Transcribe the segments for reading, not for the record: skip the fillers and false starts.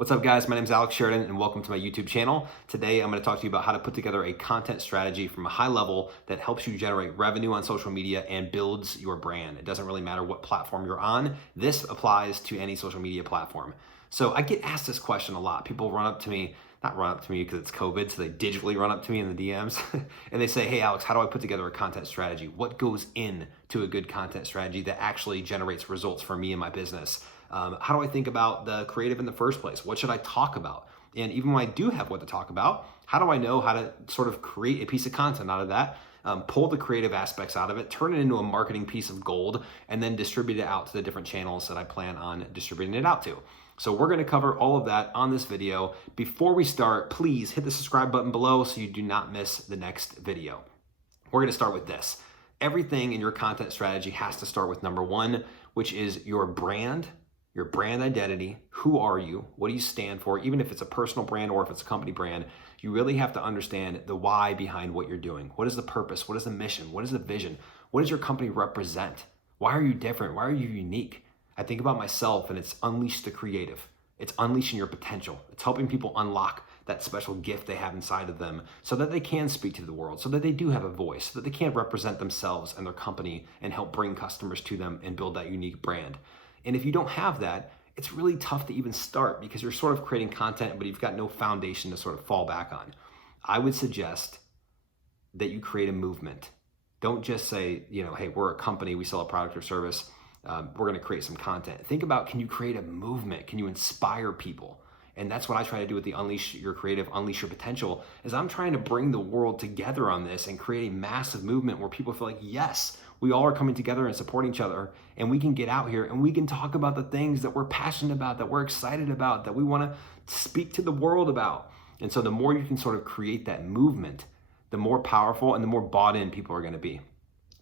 What's up, guys? My name is Alex Sheridan and welcome to my YouTube channel. Today I'm going to talk to you about how to put together a content strategy from a high level that helps you generate revenue on social media and builds your brand. It doesn't really matter what platform you're on. This applies to any social media platform. So I get asked this question a lot. People run up to me, not run up to me because it's COVID, so they digitally run up to me in the DMs and they say, hey Alex, how do I put together a content strategy? What goes into a good content strategy that actually generates results for me and my business? How do I think about the creative in the first place? What should I talk about? And even when I do have what to talk about, how do I know how to sort of create a piece of content out of that, pull the creative aspects out of it, turn it into a marketing piece of gold, and then distribute it out to the different channels that I plan on distributing it out to. So we're gonna cover all of that on this video. Before we start, please hit the subscribe button below so you do not miss the next video. We're gonna start with this. Everything in your content strategy has to start with number one, which is your brand identity. Who are you? What do you stand for? Even if it's a personal brand or if it's a company brand, you really have to understand the why behind what you're doing. What is the purpose? What is the mission? What is the vision? What does your company represent? Why are you different? Why are you unique? I think about myself and it's unleash the creative. It's unleashing your potential. It's helping people unlock that special gift they have inside of them so that they can speak to the world, so that they do have a voice, so that they can represent themselves and their company and help bring customers to them and build that unique brand. And if you don't have that, it's really tough to even start because you're sort of creating content, but you've got no foundation to sort of fall back on. I would suggest that you create a movement. Don't just say, hey, we're a company, we sell a product or service, we're gonna create some content. Think about, can you create a movement? Can you inspire people? And that's what I try to do with the Unleash Your Creative, Unleash Your Potential, is I'm trying to bring the world together on this and create a massive movement where people feel like, yes, we all are coming together and supporting each other, and we can get out here and we can talk about the things that we're passionate about, that we're excited about, that we want to speak to the world about. And so the more you can sort of create that movement, the more powerful and the more bought in people are going to be.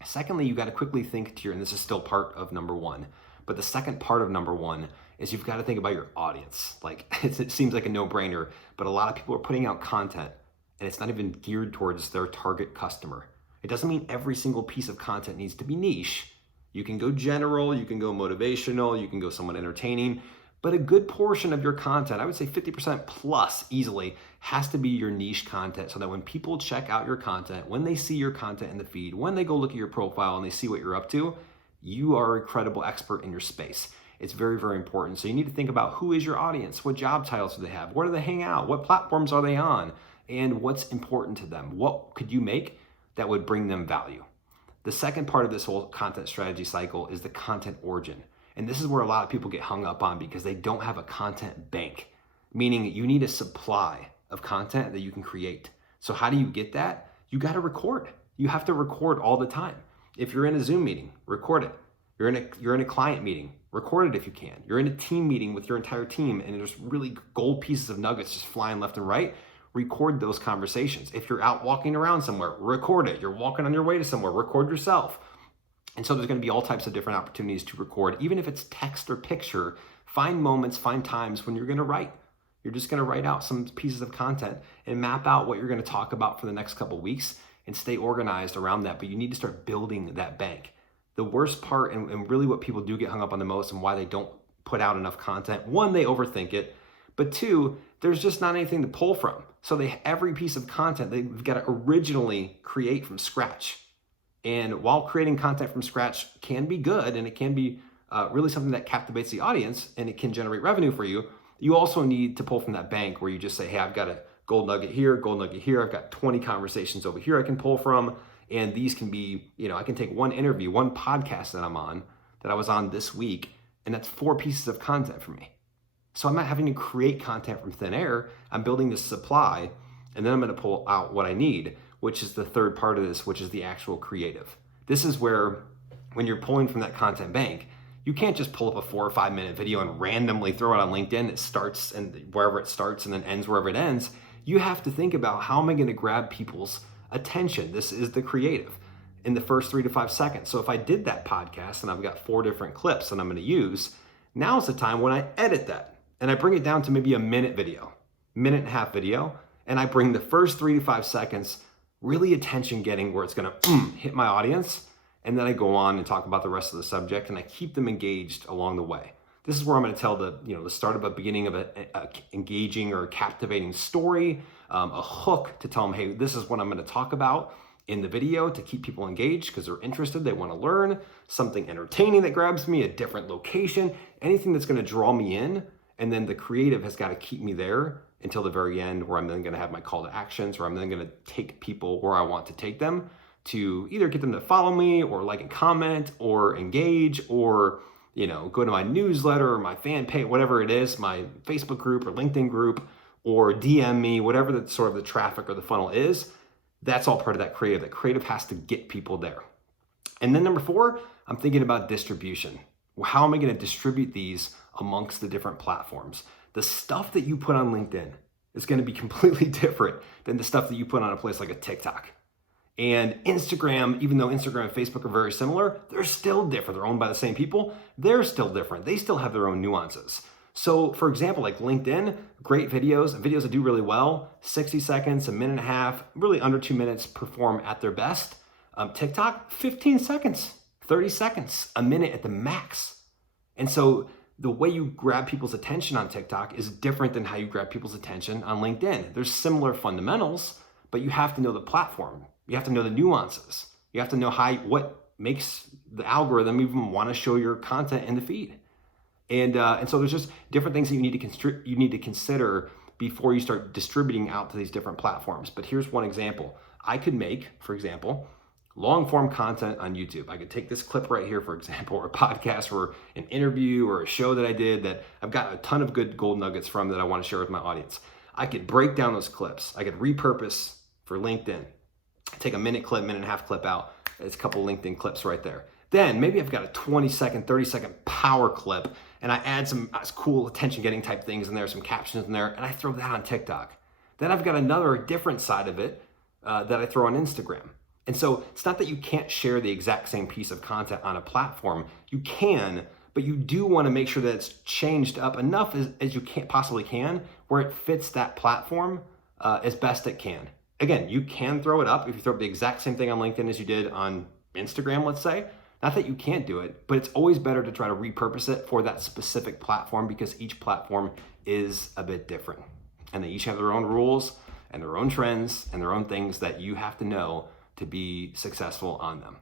Secondly, you got to quickly think to and this is still part of number one, but the second part of number one is you've got to think about your audience. Like it seems like a no-brainer, but a lot of people are putting out content and it's not even geared towards their target customer. It doesn't mean every single piece of content needs to be niche. You can go general, you can go motivational, you can go somewhat entertaining, but a good portion of your content, I would say 50% plus easily, has to be your niche content so that when people check out your content, when they see your content in the feed, when they go look at your profile and they see what you're up to, you are a credible expert in your space. It's very, very important. So you need to think about who is your audience, what job titles do they have, where do they hang out, what platforms are they on, and what's important to them. What could you make that would bring them value? The second part of this whole content strategy cycle is the content origin. And this is where a lot of people get hung up on because they don't have a content bank, meaning you need a supply of content that you can create. So how do you get that? You got to record. You have to record all the time. If you're in a Zoom meeting, record it. You're in a client meeting, record it if you can. You're in a team meeting with your entire team and there's really gold pieces of nuggets just flying left and right. Record those conversations. If you're out walking around somewhere, record it. You're walking on your way to somewhere, record yourself. And so there's going to be all types of different opportunities to record. Even if it's text or picture, find moments, find times when you're going to write. You're just going to write out some pieces of content and map out what you're going to talk about for the next couple of weeks and stay organized around that. But you need to start building that bank. The worst part and really what people do get hung up on the most and why they don't put out enough content, one, they overthink it, but two, there's just not anything to pull from. So every piece of content they've got to originally create from scratch. And while creating content from scratch can be good and it can be really something that captivates the audience and it can generate revenue for you, you also need to pull from that bank where you just say, hey, I've got a gold nugget here, I've got 20 conversations over here I can pull from. And these can be, I can take one interview, one podcast that I'm on, that I was on this week, and that's 4 pieces of content for me. So I'm not having to create content from thin air. I'm building this supply, and then I'm going to pull out what I need, which is the third part of this, which is the actual creative. This is where, when you're pulling from that content bank, you can't just pull up a 4 or 5 minute video and randomly throw it on LinkedIn. It starts and wherever it starts and then ends wherever it ends. You have to think about, how am I going to grab people's attention? This is the creative in the first 3 to 5 seconds. So if I did that podcast and I've got 4 different clips that I'm going to use, now's the time when I edit that and I bring it down to maybe a minute video, minute and a half video, and I bring the first 3 to 5 seconds really attention getting where it's going to hit my audience, and then I go on and talk about the rest of the subject and I keep them engaged along the way. This is where I'm going to tell the start of a beginning of a engaging or captivating story, a hook to tell them, hey, this is what I'm going to talk about in the video to keep people engaged because they're interested, they want to learn, something entertaining that grabs me, a different location, anything that's going to draw me in. And then the creative has got to keep me there until the very end, where I'm then going to have my call to actions, where I'm then going to take people where I want to take them to either get them to follow me or like and comment or engage or go to my newsletter or my fan page, whatever it is, my Facebook group or LinkedIn group, or DM me, whatever the sort of the traffic or the funnel is. That's all part of that creative. That creative has to get people there. And then number 4, I'm thinking about distribution. Well, how am I going to distribute these amongst the different platforms? The stuff that you put on LinkedIn is going to be completely different than the stuff that you put on a place like a TikTok. And Instagram, even though Instagram and Facebook are very similar, they're still different. They're owned by the same people. They're still different. They still have their own nuances. So for example, like LinkedIn, great videos that do really well, 60 seconds, a minute and a half, really under 2 minutes perform at their best. TikTok, 15 seconds, 30 seconds, a minute at the max. And so the way you grab people's attention on TikTok is different than how you grab people's attention on LinkedIn. There's similar fundamentals, but you have to know the platform. You have to know the nuances. You have to know what makes the algorithm even want to show your content in the feed. And so there's just different things that you need to consider before you start distributing out to these different platforms. But here's one example. I could make, for example, long form content on YouTube. I could take this clip right here, for example, or a podcast or an interview or a show that I did that I've got a ton of good gold nuggets from that I want to share with my audience. I could break down those clips. I could repurpose for LinkedIn. Take a minute clip, minute and a half clip out. There's a couple LinkedIn clips right there. Then maybe I've got a 20-second, 30-second power clip, and I add some cool attention-getting type things in there, some captions in there, and I throw that on TikTok. Then I've got another different side of it that I throw on Instagram. And so it's not that you can't share the exact same piece of content on a platform. You can, but you do want to make sure that it's changed up enough as you possibly can, where it fits that platform as best it can. Again, you can throw it up if you throw up the exact same thing on LinkedIn as you did on Instagram, let's say. Not that you can't do it, but it's always better to try to repurpose it for that specific platform because each platform is a bit different. And they each have their own rules and their own trends and their own things that you have to know to be successful on them.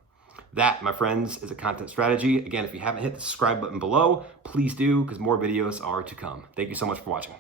That, my friends, is a content strategy. Again, if you haven't hit the subscribe button below, please do because more videos are to come. Thank you so much for watching.